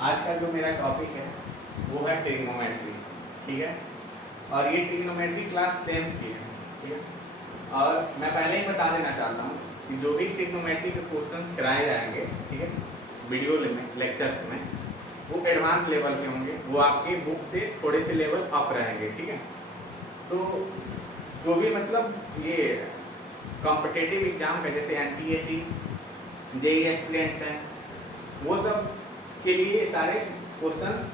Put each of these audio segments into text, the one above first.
आज का जो मेरा टॉपिक है वो है ट्रिग्नोमेट्री, ठीक है। और ये ट्रिग्नोमेट्री क्लास 10th की है, ठीक है। और मैं पहले ही बता देना चाहता हूँ कि जो भी ट्रिग्नोमेट्री के क्वेश्चंस कराए जाएंगे, ठीक है, वीडियो में लेक्चर में, वो एडवांस लेवल के होंगे, वो आपके बुक से थोड़े से लेवल अप रहेंगे, ठीक है। तो जो भी मतलब ये कॉम्पिटिटिव एग्जाम का जैसे एनटीएसी, जेईई एस्पिरेंट्स हैं, वो सब के लिए सारे क्वेश्चंस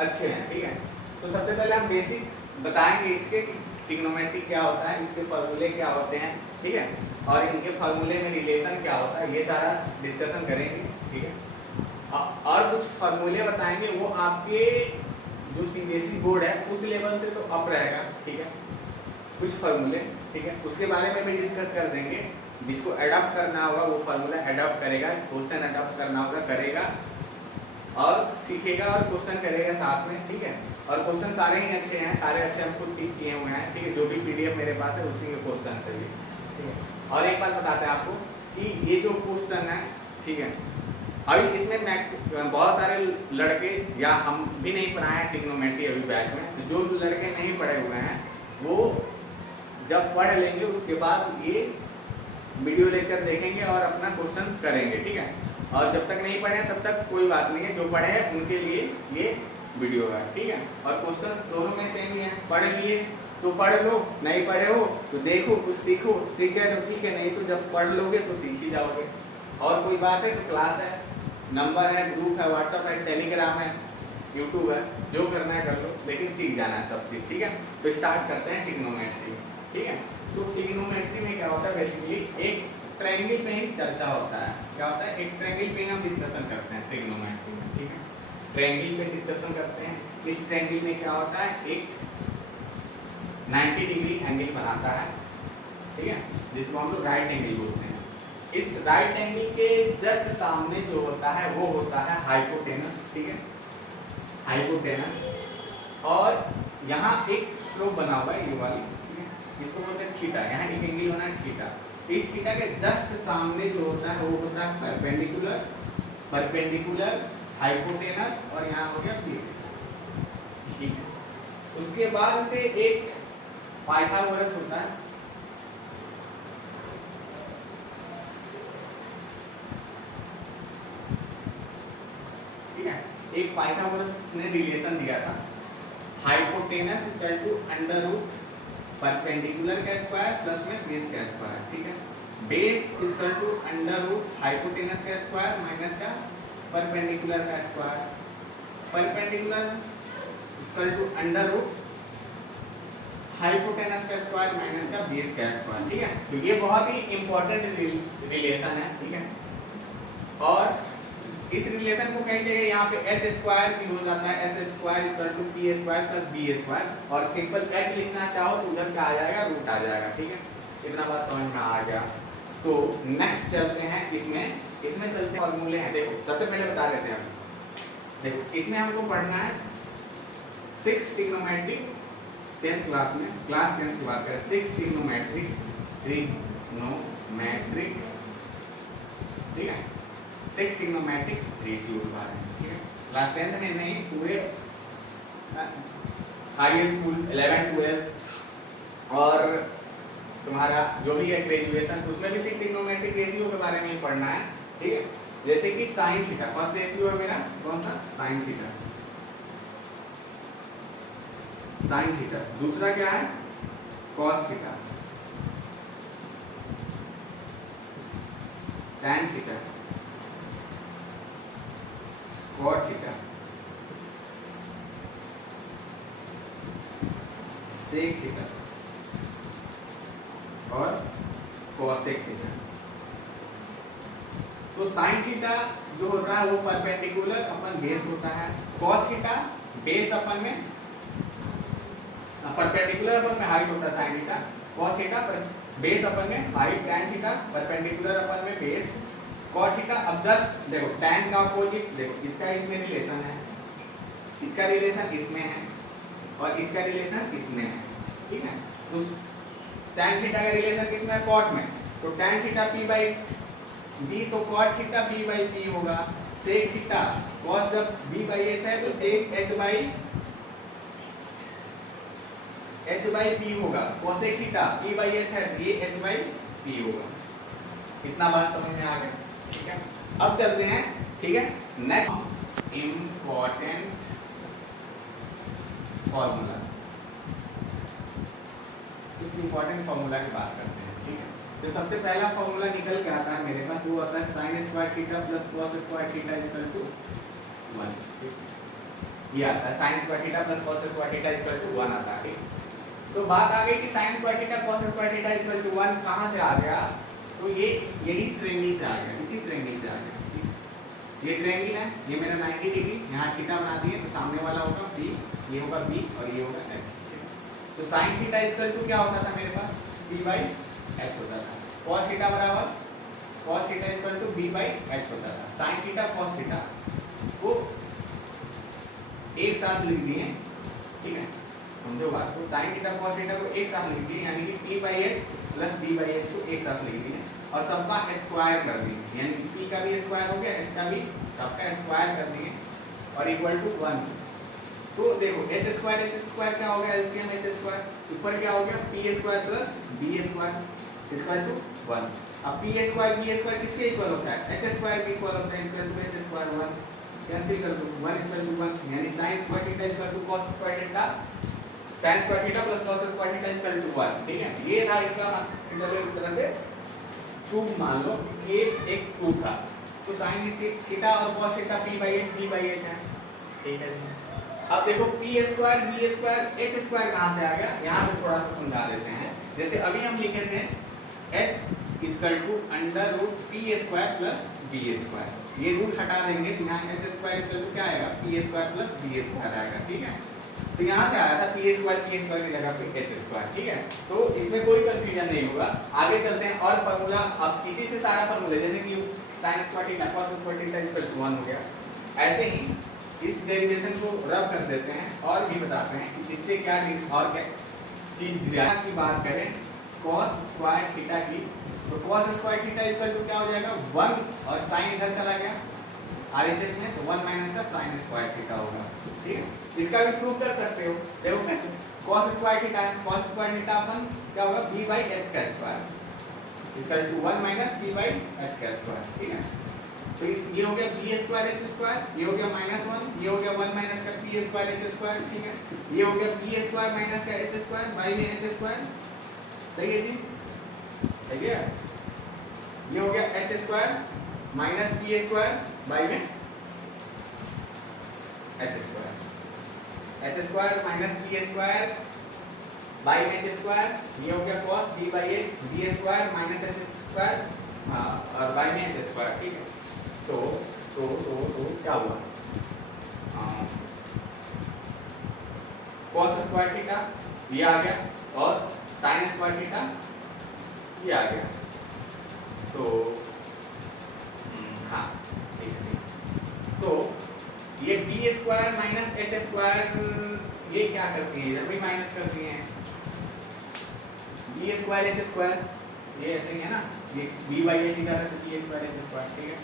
अच्छे हैं, ठीक है। तो सबसे पहले हम बेसिक्स बताएंगे इसके कि ट्रिग्नोमेट्री क्या होता है, इसके फार्मूले क्या होते हैं, ठीक है, और इनके फार्मूले में रिलेशन क्या होता है, ये सारा डिस्कशन करेंगे, ठीक है। और कुछ फार्मूले बताएंगे, वो आपके जो सीबीएसई बोर्ड है उस लेवल से तो अप रहेगा, ठीक है, कुछ फार्मूले, ठीक है, उसके बारे में भी डिस्कस कर देंगे। जिसको अडॉप्ट करना होगा वो फार्मूला अडॉप्ट करेगा, क्वेश्चन अडॉप्ट करना होगा करेगा, और सीखेगा और क्वेश्चन करेगा साथ में, ठीक है। और क्वेश्चन सारे ही अच्छे हैं, सारे अच्छे हम खुद टिक किए हुए हैं, ठीक है। जो भी पीडीएफ मेरे पास है उसी के क्वेश्चन है ये, ठीक है। और एक बात बताते हैं आपको कि ये जो क्वेश्चन है, ठीक है, अभी इसमें बहुत सारे लड़के या हम भी नहीं पढ़ाए हैं ट्रिग्नोमेट्री अभी बैच में, जो लड़के नहीं पढ़े हुए हैं वो जब पढ़ लेंगे उसके बाद ये वीडियो लेक्चर देखेंगे और अपना क्वेश्चंस करेंगे, ठीक है। और जब तक नहीं पढ़े तब तक कोई बात नहीं है, जो पढ़े हैं उनके लिए ये वीडियो है, ठीक है। और क्वेश्चन दोनों में सेम ही है, पढ़ लिए तो पढ़ लो, नहीं पढ़े हो तो देखो, कुछ सीखो, सीख गए तो ठीक है, नहीं तो जब पढ़ लोगे तो सीख ही जाओगे। और कोई बात है तो क्लास है, नंबर है, ग्रुप है, व्हाट्सअप है, टेलीग्राम है, यूट्यूब है, जो करना है कर लो, लेकिन सीख जाना है सब चीज़, ठीक है। तो स्टार्ट करते हैं ट्रिग्नोमेट्री, ठीक है। तो ट्रिग्नोमेट्री में क्या होता है, बेसिकली एक ट्रायंगल पे ही चर्चा होता है। क्या होता है, एक ट्रायंगल पे हम डिस्कशन करते हैं ट्रिग्नोमेट्री में, ठीक है। ट्रायंगल पे डिस्कशन करते हैं। इस ट्रायंगल में क्या होता है, एक 90 डिग्री एंगल बनाता है, ठीक है, जिसको हम लोग राइट एंगल बोलते हैं। इस राइट एंगल के जस्ट सामने जो होता है वो होता है हाइपोटेनस, ठीक है, हाइपोटेनस। और यहाँ एक स्लोप बना हुआ है ये वाली, ठीक है, इसको बोलते हैं थीटा। यहाँ एक एंगल बना है थीटा। इस थीटा के जस्ट सामने जो होता है वो होता है परपेंडिकुलर, परपेंडिकुलर, हाइपोटेनस, और यहाँ हो गया बेस, ठीक है। उसके बाद से एक पाइथागोरस होता है, ठीक है। एक पाइथागोरस ने रिलेशन दिया था, hypotenuse equal to under root perpendicular का स्क्वायर प्लस में बेस का स्क्वायर, ठीक है। Base equal to under root hypotenuse का स्क्वायर माइनस का परपेंडिकुलर का square, perpendicular equal to under root hypotenuse का स्क्वायर माइनस का बेस का स्क्वायर, ठीक है। तो ये बहुत ही इंपॉर्टेंट रिलेशन है, ठीक है। और इस रिलेशन को कई जगह यहाँ पे एच स्क्वायर भी हो जाता है, S square equal to P square plus B square, और सिंपल एच लिखना चाहो तो उधर क्या आ जाएगा, रूट आ जाएगा, ठीक है। इतना बात समझ में आ गया। तो नेक्स्ट चलते हैं, इसमें चलते फॉर्मूले हैं। देखो सबसे पहले बता देते हैं, देखो इसमें हमको पढ़ना है 6 ट्रिग्नोमेट्री 10th क्लास में, क्लास 10th की बात करें, 6 ट्रिग्नोमेट्री, ट्रिग्नोमेट्रिक, ठीक है, 6 ट्रिग्नोमेट्रिक रेशियो के बारे में, ठीक है। क्लास 10th में नहीं, पूरे हाई स्कूल 11 12 और तुम्हारा जो भी है ग्रेजुएशन, उसमें भी 6 ट्रिग्नोमेट्रिक रेशियो के बारे में ही पढ़ना है, ठीक है। जैसे कि साइन थीटा, फर्स्ट रेशियो है मेरा कौन सा, साइन थीटा, साइन थीटा। दूसरा क्या है, cos theta, tan theta, cot theta, sec theta और कॉसेक थीटा। तो साइन थीटा जो होता है वो परपेंडिकुलर अपन बेस होता है, कॉस थीटा बेस अपन में परपेंडिकुलर अपन में हाइट होता है sine theta, cos theta base upon में height, tan theta perpendicular upon में बेस, कॉट थीटा। अब जस्ट देखो टैन का अपोजिट, देखो इसका इसमें रिलेशन है, इसका रिलेशन इसमें है, और इसका रिलेशन इसमें है, ठीक है। तो टैन थीटा का रिलेशन किसमें है, कॉट में, तो tan theta P by D, तो cot theta P by P होगा। सेक थीटा कॉस जब b बाई h है तो सेक h बाई p होगा, cosec theta p by h है ये h बाई p होगा। इतना बात समझ में आ गया, ठीक है। अब चलते हैं, ठीक है, नेक्स्ट इम्पोर्टेंट फॉर्मूला, कुछ इम्पोर्टेंट फॉर्मूला की बात करते हैं, ठीक है। तो सबसे पहला फॉर्मूला निकल के आता है मेरे पास, वो आता है sine square theta plus cos square theta equal to 1। ये आता है sine square theta plus cos square theta equal to 1 आता है। तो बात आ गई कि sine square theta cos square theta equal to 1 कहां से आ गया, तो ये यही ट्रायंगल से आ गया, इसी ट्रायंगल से आ गया। ये ट्रायंगल है, ये मेरा 90 डिग्री, यहाँ थीटा बना दिए तो सामने वाला होगा b, ये होगा b और ये होगा h। तो साइन थीटा इक्वल टू क्या होता था मेरे पास, b बाई h होता था। कॉस थीटा बराबर cos theta equal to b by h होता था। साइन थीटा कॉस थीटा को एक साथ लिख दिए, ठीक है, समझो बात को। साइन थीटा कॉस थीटा को एक साथ लिख दिए, यानी कि p by h plus b by h को एक साथ लिख दिए और सबका स्क्वायर कर दिए, यानी कि p का भी स्क्वायर हो गया, h का भी, सबका स्क्वायर कर दिए और इक्वल टू 1। तो देखो h स्क्वायर क्या हो गया, एलसीएम h स्क्वायर, ऊपर क्या हो गया p square plus b square equal to 1। अब p स्क्वायर b स्क्वायर किसके इक्वल होता है, h स्क्वायर के इक्वल होता है, equal to h square 1, cancel कर दो, 1 इक्वल टू 1, यानी sin square theta equal to cos square theta, tan square theta plus cos square theta equal to 1, ठीक है। ये था इसका, चलो एक तरह से प्रूफ मान लो, ये एक प्रूफ था। तो sin थीटा और cos theta p by h है, ठीक है। अब देखो p square b square h square कहाँ से आ गया, यहाँ पे थोड़ा सा समझा देते हैं। जैसे अभी हम लिखे थे h equal to under root p square plus b square, ये रूट हटा देंगे तो यहाँ h स्क्वायर इक्वल टू क्या आएगा, p square plus b square आएगा, ठीक है। तो यहाँ से आया था p स्क्वायर की जगह पे h स्क्वायर, ठीक है। तो इसमें कोई कंफ्यूजन नहीं होगा। आगे चलते हैं और फार्मूला, अब इसी से सारा फार्मूला, जैसे कि sin square theta cos square theta equal to 1 हो गया, ऐसे ही इस डेरिवेशन को रब कर देते हैं और भी बताते हैं कि इससे क्या और क्या चीज की बात करें cos स्क्वायर थीटा की, तो cos square theta equal to क्या हो जाएगा 1 और sin इधर चला गया RHS में, तो 1 माइनस का sin स्क्वायर थीटा होगा, ठीक है। इसका भी प्रूव कर सकते हो, देखो कैसे, cos स्क्वायर थीटा है, cos स्क्वायर थीटा अपन क्या होगा b बाई h का square equal to 1 minus b by h का स्क्वायर, ठीक है। तो ये हो गया b स्क्वायर h स्क्वायर, ये हो गया -1, ये हो गया 1 माइनस का p स्क्वायर h स्क्वायर, ठीक है। ये हो गया b स्क्वायर माइनस का h स्क्वायर बाई में h स्क्वायर, सही है जी, ठीक है। ये हो गया h square minus p square by में h square, h square minus p square by में h स्क्वायर, ये हो गया cos b by h, b square minus h square और बाई में h स्क्वायर, ठीक है। तो क्या हुआ, cos स्क्वायर थीटा ये आ गया और sin स्क्वायर थीटा ये आ गया, तो हाँ ठीक है। तो ये b square minus h square ये क्या करती है, इधर भी माइनस करती हैं, b स्क्वायर h स्क्वायर ये ऐसे ही है ना, ये b बाई h इधर है तो b स्क्वायर h स्क्वायर, ठीक है।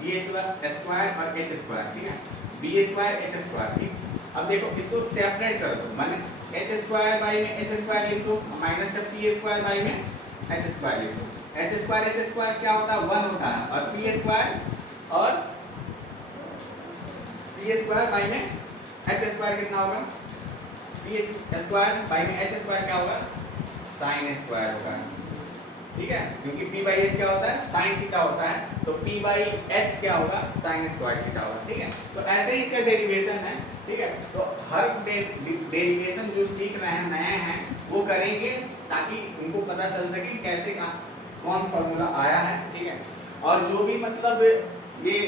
b स्क्वायर और h स्क्वायर, ठीक है, b स्क्वायर h स्क्वायर, ठीक। अब देखो इसको सेपरेट कर दो, माने h स्क्वायर बाई में h स्क्वायर लिख दो, माइनस का p स्क्वायर बाई में h स्क्वायर लिख दो। h स्क्वायर क्या होता है 1 होता है, और p स्क्वायर बाई में h स्क्वायर कितना होगा, p स्क्वायर बाई में h स्क्वायर क्या होगा sin स्क्वायर होगा, ठीक है, क्योंकि p बाई h क्या होता है sin थीटा होता है, तो p बाई h क्या होगा sin स्क्वायर थीटा होगा, ठीक है। तो ऐसे ही इसका डेरिवेशन है, ठीक है। तो हर डेरिवेशन जो सीख रहे हैं नए हैं वो करेंगे ताकि उनको पता चल सके कैसे कौन फार्मूला आया है, ठीक है। और जो भी मतलब ये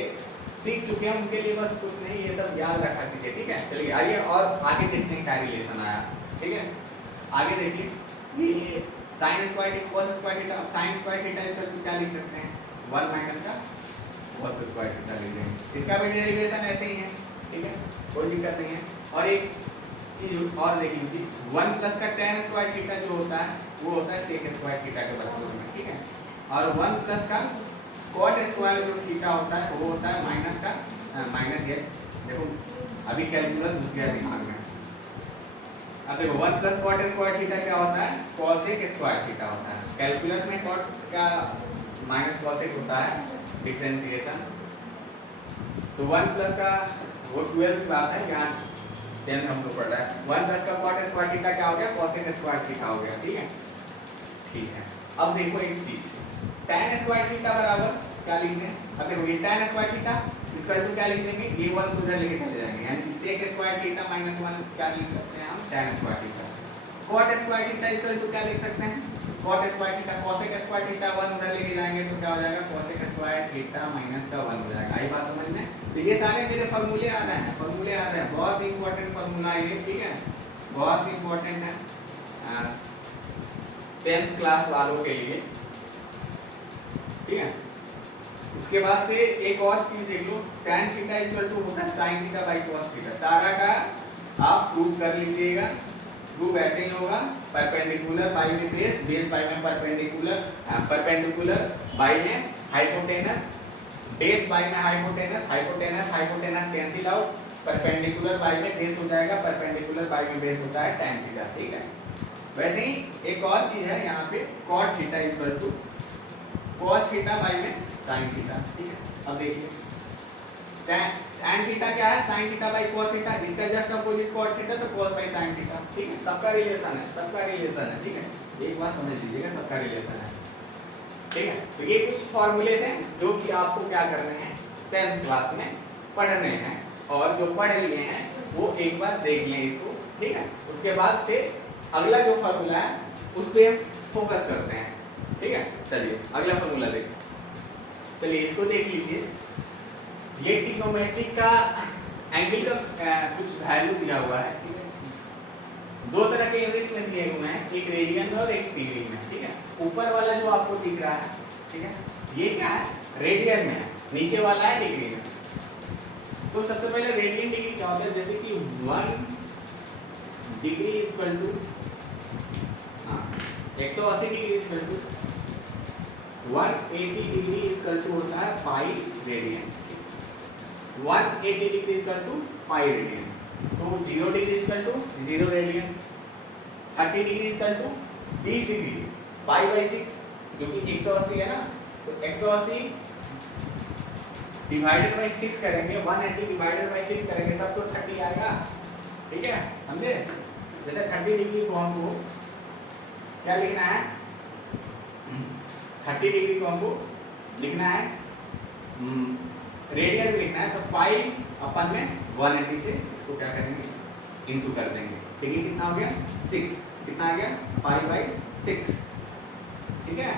सीख चुके हैं उनके लिए बस कुछ नहीं, ये सब याद रखा कीजिए, ठीक है। चलिए आइए और आगे देखते हैं क्या रिलेशन आया, ठीक है। आगे देखिए ये sin square theta cos square theta, sin square theta इसका क्या लिख सकते हैं 1 माइनस का cos स्क्वायर थीटा लिख देंगे, इसका भी डेरिवेशन ऐसे ही है, ठीक है, कोई दिक्कत नहीं है। और एक चीज और देख लीजिए 1 प्लस का tan स्क्वायर थीटा जो होता है वो होता है sec स्क्वायर थीटा के बराबर में, ठीक है। और 1 प्लस का कॉट स्क्वायर जो थीटा होता है वो होता है माइनस का माइनस ये देखो अभी कैलकुलस घुस गया दिमाग में। अब देखो 1 प्लस कॉट स्क्वायर थीटा क्या होता है, कॉसेक स्क्वायर थीटा होता है। कैलकुलस में कॉट का माइनस कॉसेक होता है डिफरेंशिएशन। तो 1 प्लस का वो 12 की बात है, यहाँ 10 हम लोग पढ़ रहा है। 1 प्लस का कॉट स्क्वायर थीटा क्या हो गया, कॉसेक स्क्वायर थीटा हो गया। ठीक है, ठीक है। अब देखो एक चीज, tan स्क्वायर थीटा बराबर क्या लिखते हैं। अब देखो ये tan स्क्वायर थीटा इसका टू क्या लिख देंगे, ये 1 उधर लेके चले जाएंगे, यानी sec स्क्वायर थीटा माइनस 1 क्या लिख सकते हैं हम, tan square theta. cot square theta इसका टू क्या लिख सकते हैं, cot square theta. cosec square theta 1 उधर लेके जाएंगे तो क्या हो जाएगा, cosec स्क्वायर थीटा माइनस का 1 हो जाएगा। आई बात समझ में। तो ये सारे मेरे फार्मूले आ रहे हैं, फार्मूले आ रहे हैं, बहुत इंपॉर्टेंट फार्मूला है ये। ठीक है, बहुत इंपॉर्टेंट है 10th क्लास वालों के लिए। ठीक है, उसके बाद से एक और चीज देख लो, tan थीटा इक्वल टू होता है sin theta by cos theta. सारा का आप प्रूव कर लीजिएगा। प्रूव ऐसे ही होगा, परपेंडिकुलर बाई में बेस, बेस बाई में परपेंडिकुलर, परपेंडिकुलर बाई में हाइपोटेनस, बेस बाई में hypotenuse, hypotenuse hypotenuse cancel out, perpendicular by में बेस हो जाएगा, परपेंडिकुलर बाई में बेस होता है tan थीटा। ठीक है, वैसे ही एक और चीज है यहाँ पे, cot theta equal to cos theta by में sin थीटा। ठीक है, अब देखिए tan थीटा क्या है, sin theta by cos theta, इसका जस्ट अपोजिट cot थीटा, तो cos बाई sin थीटा। ठीक है, सबका रिलेशन है, सबका रिलेशन है। ठीक है, एक बात समझ लीजिएगा, सबका रिलेशन है। ठीक है, तो ये कुछ फॉर्मूले थे जो कि आपको क्या करने हैं 10th क्लास में पढ़ने हैं, और जो पढ़ लिए हैं वो एक बार देख लें इसको। ठीक है, उसके बाद से अगला जो फार्मूला है उस पर फोकस करते हैं। ठीक है, चलिए अगला फार्मूला देखिए। चलिए इसको देख लीजिए, ये ट्रिग्नोमेट्रिक का एंगल का कुछ वैल्यू दिया हुआ है। ठीक है, दो तरह के यूनिट्स में दिए हुए हैं, एक रेडियन में और एक डिग्री में। ठीक है, ऊपर वाला जो आपको दिख रहा है, ठीक है, ये क्या है, रेडियन में है, नीचे वाला है डिग्री में। तो सबसे पहले रेडियन डिग्री क्या होता है, जैसे कि 1 degree equal to 180 degree equal to 180 degree equal to होता है pi radian. 180 degree equal to pi radian. तो 0 degree equal to 0 radian, 30 degree equal to 30 degree pi by 6, क्योंकि 180 है ना, तो 180 डिवाइडेड बाई 6 करेंगे, 180 डिवाइडेड बाई 6 करेंगे तब तो 30 आएगा। ठीक है, समझे। जैसे 30 डिग्री को हमको क्या लिखना है, 30 डिग्री को हमको लिखना है रेडियन में लिखना है, तो पाई अपन में 180 से इसको क्या करेंगे, इंटू कर देंगे। ठीक है, कितना हो गया 6, कितना आ गया पाई बाई 6। ठीक है,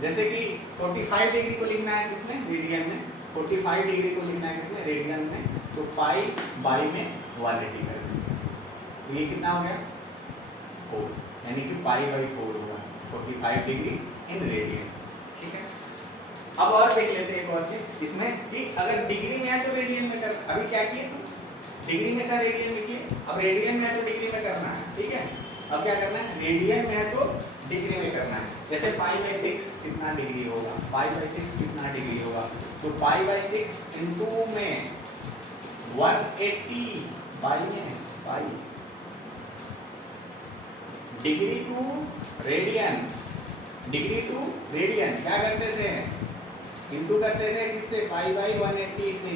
जैसे कि 45 डिग्री को लिखना है किसमें, रेडियन में, 45 डिग्री को लिखना है किसमें, रेडियन में, तो पाई बाई में 180 कर देंगे। तो ये कितना हो गया 4, यानी कि पाई बाई 4 होगा 45 डिग्री इन रेडियन। ठीक है, अब और देख लेते हैं एक और चीज इसमें, कि अगर डिग्री में है तो रेडियन में कर, अभी क्या किए तो डिग्री में था रेडियन में किए, अब रेडियन में है तो डिग्री में करना है। ठीक है, अब क्या करना है, रेडियन में है तो डिग्री में करना है। जैसे पाई बाई 6 कितना डिग्री होगा, पाई बाई 6 कितना डिग्री होगा, तो पाई बाई 6 इंटू में 180 पाई में pi degree to radian, degree to radian क्या करते थे, इंटू करते थे किससे, पाई बाई 180 से।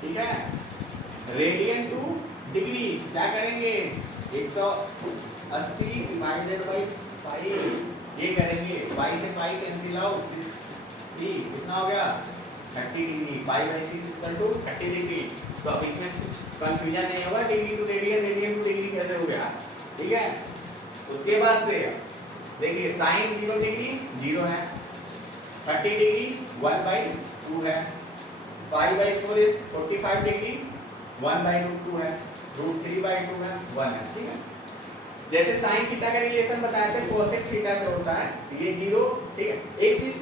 ठीक है, रेडियन टू डिग्री क्या करेंगे, 180 डिवाइडेड बाई पाई, ये करेंगे, पाई से पाई कैंसिल आउट, कितना हो गया 30 degree, pi by 6 equal to 30 degree. तो अब इसमें कुछ कंफ्यूजन नहीं होगा, degree to radian, radian to degree कैसे हो गया। ठीक है, उसके बाद से देखिए साइन 0 डिग्री 0 है, 30 डिग्री 1/2 है, पाई बाई 4 45 डिग्री 1/√2 है, √3/2 है, 1 है। ठीक है, जैसे साइन थीटा का रिलेशन बताया था कोसेक थीटा से होता है, ये 0। ठीक है, एक चीज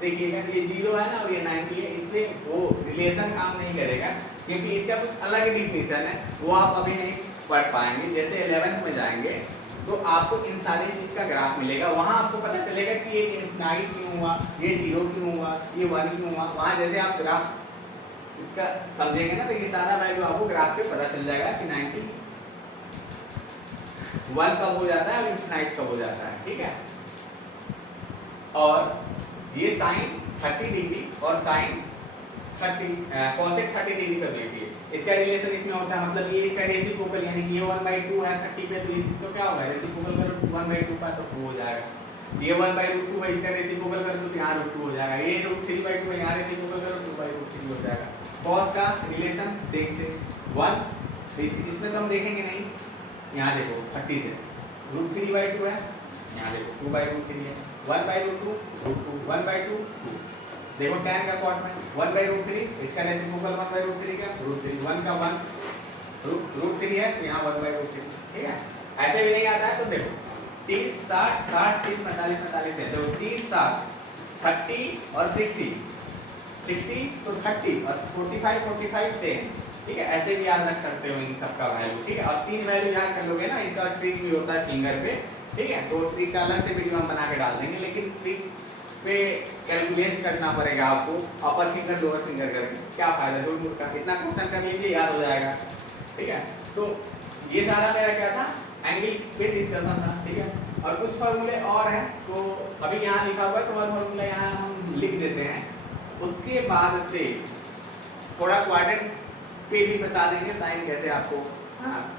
देखिएगा, ये 0 है ना और ये 90 है, इसमें वो रिलेशन काम नहीं करेगा, क्योंकि इसका कुछ अलग डिफिनेशन है, वो आप अभी नहीं पढ़ पाएंगे। जैसे 11th में जाएंगे तो आपको इन सारी चीज़ का ग्राफ मिलेगा। वहाँ आपको पता चलेगा कि ये इनफिनाइट क्यों हुआ, ये 0 क्यों हुआ, ये 1 क्यों हुआ। वहाँ जैसे आप ग्राफ इसका समझेंगे ना, तो ये सारा वैल्यू आपको ग्राफ पे पता चल जाएगा कि 91 कब हो जाता है और इनफिनाइट कब हो जाता है, ठीक है। और ये साइन 30 डिग्री और साइन 30 कोसेक 30 डिग्री का देखिए, इसका रिलेशन इसमें होता है, मतलब ये इसका रेसिप्रोकल, यानी कि ये 1/2 है 30 पे, तो क्या होगा, रेसिप्रोकल करो 1/2 का तो 2 हो जाएगा। ये 1/√2 है, इसका रेसिप्रोकल कर दो तो यहाँ √2 हो जाएगा। ये √3/2 है, यहाँ रेसिप्रोकल करो 2/√3 हो जाएगा। cos का रिलेशन sec से 1, तो इसमें तो हम देखेंगे नहीं, यहाँ देखो 30 से √3/2 है, यहाँ देखो 2/√3 है, 1/√2 √2, 1/2 2, देखो tan का कॉट में 1/√3, इसका रेसिप्रोकल 1/√3 का √3, 1 का 1 √3 है, तो यहाँ 1/√3, ठीक है। ऐसे भी नहीं आता है तो देखो 30 60 60 30 45 45 है, तो 30 60 30 और 60 तो 30 और 45 45 से, ठीक है। ऐसे भी याद रख सकते हो इन सब का वैल्यू, ठीक है। और 3 वैल्यू याद कर लोगे ना, इसका ट्रिक भी होता है फिंगर पे, ठीक है। तो ट्रिक का अलग से वीडियो हम बना के डाल देंगे, लेकिन ट्रिक पे कैलकुलेट करना पड़ेगा आपको, अपर फिंगर लोअर फिंगर करके, क्या फायदा जोड़ का, इतना क्वेश्चन कर लीजिए याद हो जाएगा, ठीक है। तो ये सारा मेरा क्या था, एंगल पे डिस्कशन था, ठीक है। और कुछ फॉर्मूले और हैं, तो अभी यहाँ लिखा हुआ है, तो और फॉर्मूला यहाँ हम लिख देते हैं। उसके बाद से थोड़ा क्वाड्रेंट पे भी बता देंगे साइन कैसे आपको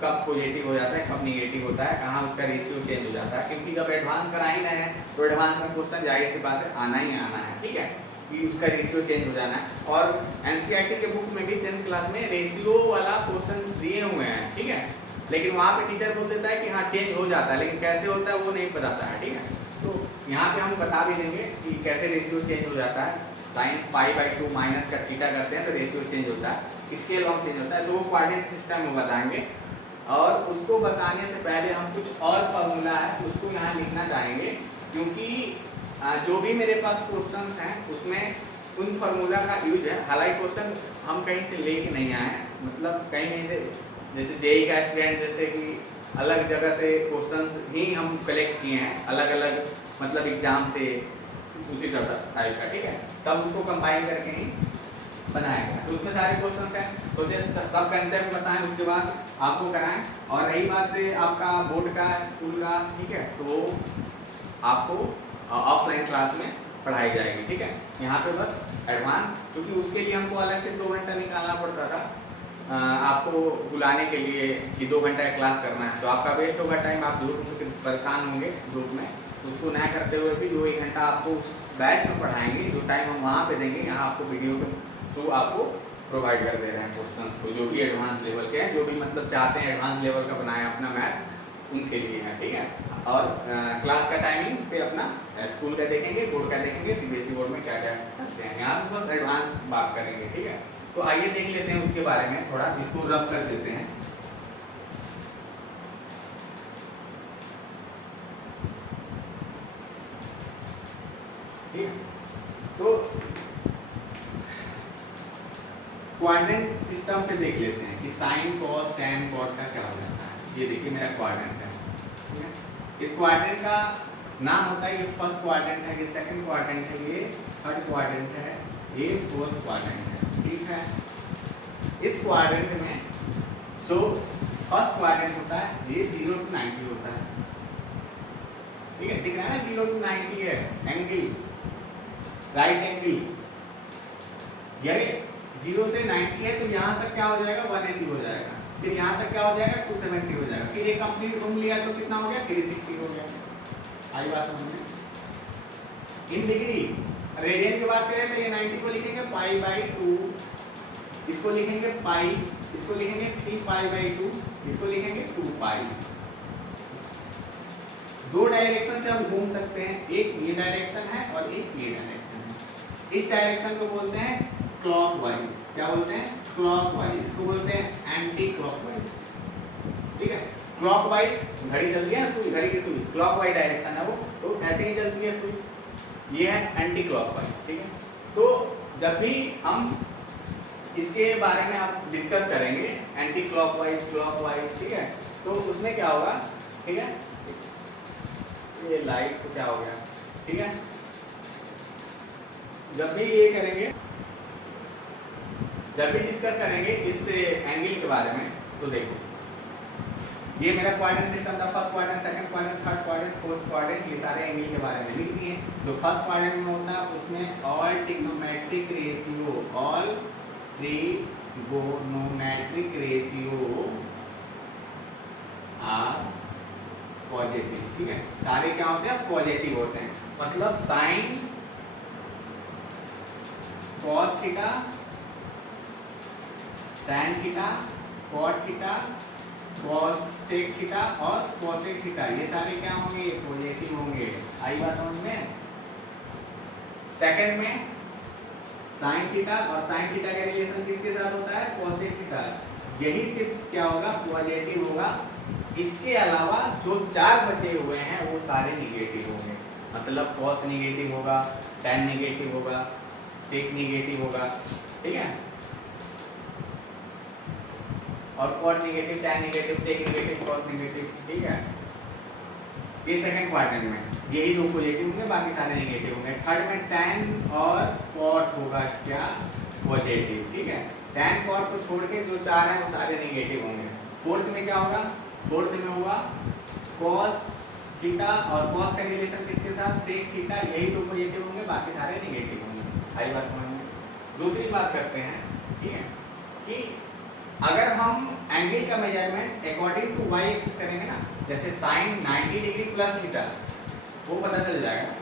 कब पॉजिटिव हो जाता है, कब निगेटिव होता है, कहाँ उसका रेशियो चेंज हो जाता है, क्योंकि जब एडवांस करा ही रहे हैं तो एडवांस में क्वेश्चन जाहिर सी बात है आना ही आना है, ठीक है, कि उसका रेशियो चेंज हो जाना है। और एनसीईआरटी के बुक में भी 10th क्लास में रेशियो वाला क्वेश्चन दिए हुए हैं, ठीक है, लेकिन वहाँ पे टीचर बोल देता है कि हाँ चेंज हो जाता है, लेकिन कैसे होता है वो नहीं बताता है, ठीक है। तो यहाँ पे हम बता भी देंगे कि कैसे रेशियो चेंज हो जाता है, साइन π/2 माइनस का थीटा करते हैं तो रेशियो चेंज होता है, स्केल ऑफ चेंज होता है, तो वो क्वाड्रेंट सिस्टम में बताएंगे। और उसको बताने से पहले हम कुछ और फार्मूला है उसको यहाँ लिखना चाहेंगे, क्योंकि जो भी मेरे पास क्वेश्चंस हैं उसमें उन फार्मूला का यूज है। हालांकि क्वेश्चन हम कहीं से लेके नहीं आए, मतलब कहीं से, जैसे जेई का स्टूडेंट जैसे कि अलग जगह से क्वेश्चंस ही हम कलेक्ट किए हैं, अलग अलग मतलब एग्जाम से उसी टाइप का, ठीक है, तब उसको कंबाइन करके ही बनाया गया। तो उसमें सारे क्वेश्चंस हैं, तो जैसे सब कंसेप्ट बताएं उसके बाद आपको कराएं। और रही बात आपका बोर्ड का, स्कूल का, ठीक है, तो आपको ऑफलाइन क्लास में पढ़ाई जाएगी, ठीक है। यहाँ पे बस एडवांस, क्योंकि उसके लिए हमको अलग से 2 घंटा निकालना पड़ता था आपको बुलाने के लिए कि 2 घंटा क्लास करना है, तो आपका वेस्ट होगा टाइम, आप जरूर परेशान होंगे ग्रुप में। उसको ना करते हुए भी 2-1 घंटा आपको उस बैच में पढ़ाएंगे, जो टाइम हम वहाँ पे देंगे, यहाँ आपको वीडियो के थ्रू आपको प्रोवाइड कर दे रहे हैं क्वेश्चंस को, जो भी एडवांस लेवल के हैं, जो भी मतलब चाहते हैं एडवांस लेवल का बनाए अपना मैथ, उनके लिए है, ठीक है। और क्लास का टाइमिंग पे अपना स्कूल का देखेंगे, बोर्ड का देखेंगे, सीबीएसई बोर्ड में क्या क्या करते हैं, यहाँ पे बस एडवांस बात करेंगे, ठीक है। तो आइए देख लेते हैं उसके बारे में थोड़ा, इसको रब कर देते हैं। तो क्वाड्रेंट सिस्टम पे देख लेते हैं कि साइन कॉस टैन कॉट का क्या हो जाता है। ये देखिए मेरा क्वाड्रेंट है, ठीक है। इस क्वाड्रेंट का नाम होता है, ये फर्स्ट क्वाड्रेंट है, ये सेकंड क्वाड्रेंट है, ये थर्ड क्वाड्रेंट है, ये फोर्थ क्वाड्रेंट है, ठीक है। इस क्वाड्रेंट में जो फर्स्ट क्वाड्रेंट होता है ये 0 to 90 होता है, ठीक है, दिख रहा है ना, 0 to 90 है एंगल, राइट एंगल, यानी 0 से 90 है, तो यहाँ तक क्या हो जाएगा 180 हो जाएगा, फिर यहाँ तक क्या हो जाएगा 270 हो जाएगा, फिर एक कंप्लीट घूम लिया तो कितना हो गया 360 हो गया। आई बात समझ में? इन डिग्री रेडियन की बात करें तो ये 90 को लिखेंगे π/2, इसको लिखेंगे पाई, इसको लिखेंगे 3π/2, इसको लिखेंगे 2π। दो डायरेक्शन से हम घूम सकते हैं, एक ये डायरेक्शन है और एक ये डायरेक्शन है। इस डायरेक्शन को बोलते हैं क्लॉकवाइज, क्या बोलते हैं क्लॉकवाइज, इसको बोलते हैं एंटी क्लॉकवाइज, ठीक है। क्लॉकवाइज घड़ी चलती है ना, सुई, घड़ी की सुई क्लॉकवाइज डायरेक्शन है वो, तो ऐसे ही चलती है सुई, ये है एंटी क्लॉकवाइज, ठीक है। तो जब भी हम इसके बारे में आप डिस्कस करेंगे एंटी क्लॉकवाइज क्लॉकवाइज, ठीक है, तो उसमें क्या होगा, ठीक है, ये लाइट को क्या हो गया, ठीक है। जब भी ये करेंगे, जब भी डिस्कस करेंगे इस एंगल के बारे में, तो देखो ये मेरा क्वाड्रेंट सिस्टम था, first quadrant, second quadrant, third quadrant, fourth quadrant, ये सारे एंगल के बारे में लिख दिए। जो फर्स्ट क्वाड्रेंट में होता है उसमें all trigonometric ratio, all trigonometric ratio are positive, ठीक है। सारे क्या होते हैं, पॉजिटिव होते हैं। मतलब sine cos theta, tan theta, cot theta, cosec theta और कॉसेक थीटा, ये सारे क्या होंगे, पॉजिटिव होंगे। आई बात समझ में। सेकंड में साइन थीटा, और साइन थीटा का रिलेशन किसके साथ होता है, कॉसेक थीटा। यही सिर्फ क्या होगा, पॉजिटिव होगा। इसके अलावा जो चार बचे हुए हैं वो सारे निगेटिव होंगे। मतलब कॉस निगेटिव होगा, टैन निगेटिव होगा, सेक निगेटिव होगा, ठीक है। और कॉट निगेटिव, टैन निगेटिव, सेक निगेटिव, कॉस निगेटिव, ठीक है। ये सेकंड क्वाड्रेंट में यही दो पॉजिटिव होंगे, बाकी सारे नेगेटिव होंगे। थर्ड में टैन और कॉट होगा क्या, पॉजिटिव, ठीक है। टैन कॉट को छोड़ के जो चार हैं वो सारे नेगेटिव होंगे। फोर्थ में क्या होगा, फोर्थ में होगा कॉस थीटा, और कॉस का रिलेशन किसके साथ, सेक थीटा, यही दो पॉजिटिव होंगे, बाकी सारे नेगेटिव होंगे। आई बात समझ में। दूसरी बात करते हैं, ठीक है, कि अगर हम एंगल का measurement according to Y axis करेंगे ना, जैसे साइन 90 डिग्री प्लस थीटा, वो पता चल जाएगा।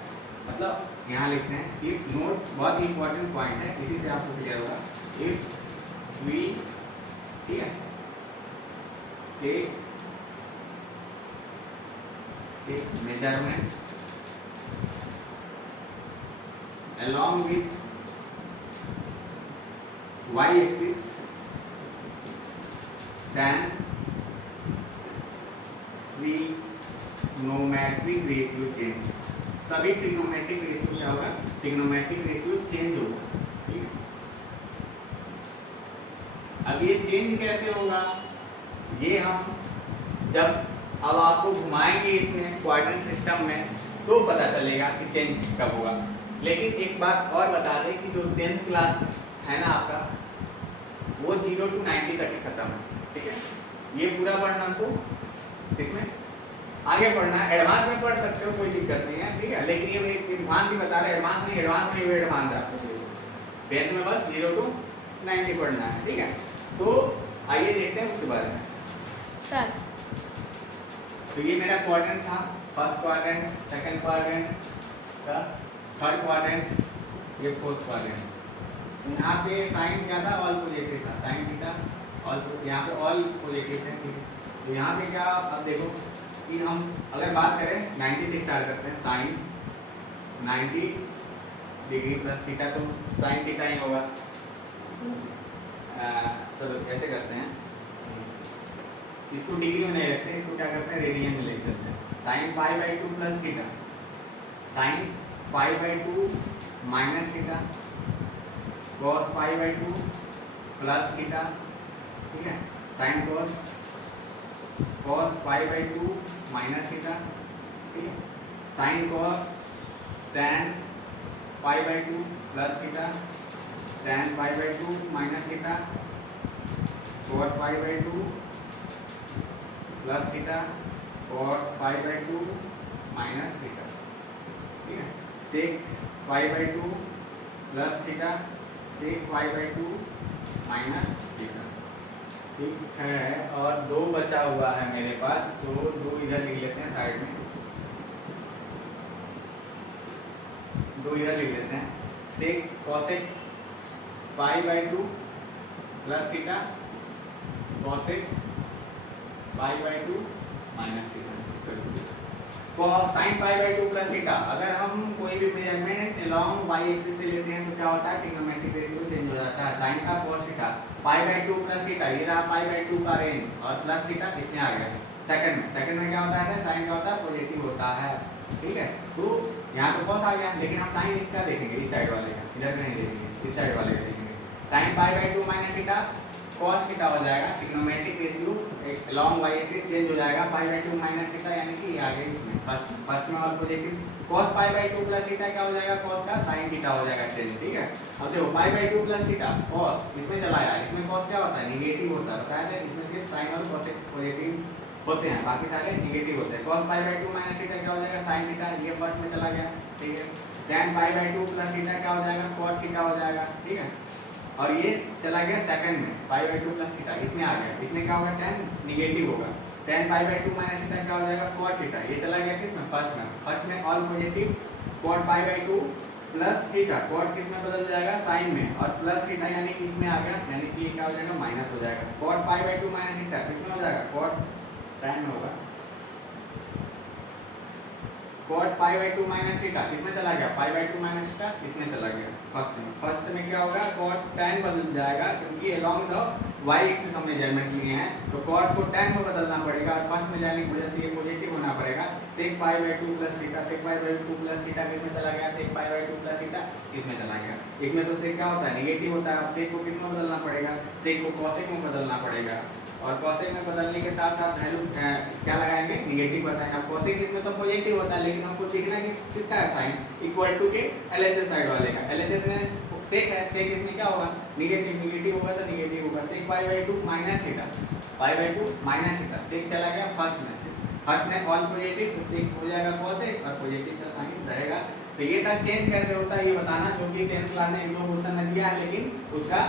मतलब यहाँ लिखते हैं, इफ नोट, बहुत इंपॉर्टेंट पॉइंट है, इसी से आपको क्लियर होगा। इफ वी, ठीक है, take measurement along with y axis, then trigonometric ratio change. तभी ट्रिग्नोमेट्रिक रेशियो क्या होगा, ट्रिग्नोमेट्रिक रेशियो चेंज होगा, ठीक है। अब ये चेंज कैसे होगा, ये हम जब अब आपको घुमाएंगे इसमें क्वाड्रेंट सिस्टम में, तो पता चलेगा कि चेंज कब होगा। लेकिन एक बात और बता दें कि जो 10th क्लास है ना आपका, वो 0 to 90 तक ही खत्म है, ठीक है। ये पूरा पढ़ना हमको, इसमें आगे पढ़ना है, एडवांस में पढ़ सकते हो, कोई दिक्कत नहीं है, ठीक है। लेकिन ये एडवांस ही बता रहे, एडवांस नहीं, एडवांस में भी एडवांस आपको 10th में बस 0 to 90 पढ़ना है, ठीक है। तो आइए देखते हैं उसके बारे में। सर तो ये मेरा क्वाड्रेंट था, first quadrant, second quadrant, third quadrant, ये फोर्थ क्वाड्रेंट। यहाँ पे साइन क्या था, ऑल पॉजिटिव था, साइन थीटा ऑल, यहाँ पे ऑल पॉजिटिव है, ठीक है। तो यहाँ पे क्या, अब देखो कि हम अगर बात करें 90 से स्टार्ट करते हैं, साइन 90 डिग्री प्लस थीटा, तो साइन थीटा ही होगा। चलो कैसे करते हैं, इसको डिग्री में नहीं रखते, इसको क्या करते हैं, रेडियन में लिख देते हैं। Sine pi by 2 plus theta, sine pi by 2 minus theta, cos pi by 2 plus theta, ठीक है। Sine cos pi by 2 minus theta, ठीक है। Sine cos tan pi by 2 plus theta, tan pi by 2 minus theta, cot pi by 2 plus theta, cot pi by 2 minus theta, ठीक है। Sec pi by 2 plus theta, sec pi by 2 minus theta, ठीक है। और दो बचा हुआ है मेरे पास, तो दो इधर लिख लेते हैं साइड में, दो इधर लिख लेते हैं। Sec cosec pi by 2 plus theta, cosec pi by 2 minus theta, cos sine pi by 2 plus theta. अगर हम कोई भी मेजरमेंट अलोंग वाई एक्सिस से लेते हैं तो क्या होता है, ट्रिग्नोमेट्रिक रेशियो चेंज हो जाता है। साइन का cos theta, pi by 2 plus theta, ये रहा पाई बाई 2 का रेंज, और प्लस थीटा इसमें आ गया। सेकंड में क्या होता है, साइन का होता है पॉजिटिव होता है, ठीक है। तो यहाँ पे कॉस आ गया, लेकिन हम साइन इसका देखेंगे, इस साइड वाले का, इधर नहीं देखेंगे, इस साइड वाले का देखेंगे। Sign pi by 2 minus theta, cos theta हो जाएगा, trigonometric ratio along y axis change हो जाएगा पाई बाई 2 माइनस थीटा, यानी कि आ गया इसमें फर्स्ट में और positive cos pi by 2 plus theta क्या हो जाएगा, cos का sin थीटा हो जाएगा चेंज, ठीक है। अब देखो पाई बाई 2 प्लस थीटा cos इसमें चला आया, इसमें cos क्या होता है, निगेटिव होता है, बताया था इसमें सिर्फ sin और cos पॉजिटिव होते हैं, बाकी सारे निगेटिव होते हैं। cos pi by 2 minus theta क्या हो जाएगा, sin थीटा, ये फर्स्ट में चला गया, ठीक है। tan pi by 2 plus theta क्या हो जाएगा, cot थीटा हो जाएगा, ठीक है। और ये चला गया सेकंड में पाई बाई 2 प्लस थीटा, इसमें आ गया, इसमें क्या होगा, tan निगेटिव होगा, tan pi by 2 minus theta क्या हो जाएगा, cot थीटा, ये चला गया किसमें, फर्स्ट में all positive, cot pi by 2 plus theta, cot किस में बदल जाएगा, sin में, और प्लस थीटा यानी कि इसमें आ गया, यानी कि क्या हो जाएगा, माइनस हो जाएगा। cot pi by 2 minus theta किसमें हो जाएगा, cot tan में होगा, cot pi by 2 minus theta इसमें चला गया, पाई बाई 2 माइनस थीटा इसमें चला गया फर्स्ट में क्या होगा, cot tan बदल जाएगा, क्योंकि along द y एक्सिस हमने मेजरमेंट लिए हैं, तो cot को tan में बदलना पड़ेगा, और फर्स्ट में जाने की वजह से ये पॉजिटिव होना पड़ेगा, sec pi by 2 plus theta, sec pi by 2 plus theta किसमें चला गया, sec pi by 2 plus theta इसमें चला गया। इसमें तो sec क्या होता है, निगेटिव होता है, अब sec को किसमें बदलना पड़ेगा, sec को cosec में बदलना पड़ेगा, और cosec में बदलने के साथ साथ वैल्यू क्या लगाएंगे, निगेटिव बसाएंगे। अब cosec इसमें तो पॉजिटिव होता है, लेकिन हमको देखना कि किसका है साइन इक्वल टू के LHS साइड वाले का, LHS में sec है, sec इसमें क्या होगा, निगेटिव होगा तो निगेटिव होगा, sec pi by 2 minus theta, pi by 2 minus theta, sec चला गया फर्स्ट में ऑल पॉजिटिव, तो sec हो जाएगा cosec और पॉजिटिव का साइन रहेगा। तो ये था चेंज कैसे होता है ये बताना, जो कि 10th क्लास में एक दो क्वेश्चन में दिया है, लेकिन उसका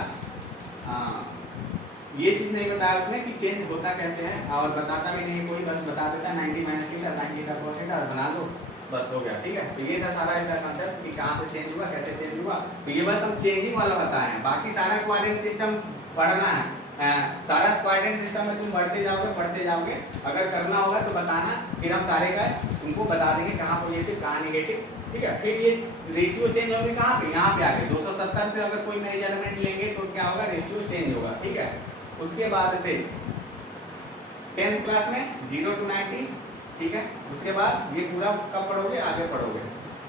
ये चीज नहीं बताया उसमें कि चेंज होता कैसे है, और बताता भी नहीं कोई, बस बता देता 90 minus theta sin theta cos theta और बना दो, बस हो गया, ठीक है। तो ये था सारा इसका कांसेप्ट कि कहाँ से चेंज हुआ, कैसे चेंज हुआ, तो ये बस हम चेंजिंग वाला बताए हैं, बाकी सारा कोऑर्डिनेट सिस्टम पढ़ना है, सारा कोऑर्डिनेट सिस्टम में तुम पढ़ते जाओगे, अगर करना होगा तो बताना, फिर हम सारे का तुमको बता देंगे कहाँ पॉजिटिव कहाँ निगेटिव, ठीक है। फिर ये रेशियो चेंज होगी कहाँ पे, यहाँ पे आके 270 पे अगर कोई मेजरमेंट लेंगे तो क्या होगा, रेशियो चेंज होगा, ठीक है। उसके बाद फिर 10th क्लास में 0 to 90, ठीक है। उसके बाद ये पूरा कब पढ़ोगे, आगे पढ़ोगे,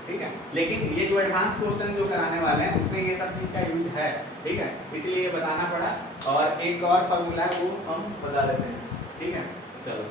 ठीक है। लेकिन ये जो एडवांस क्वेश्चन जो कराने वाले हैं उसमें ये सब चीज़ का यूज है, ठीक है, इसलिए ये बताना पड़ा। और एक और फॉर्मूला है वो हम बता देते हैं, ठीक है, चलो।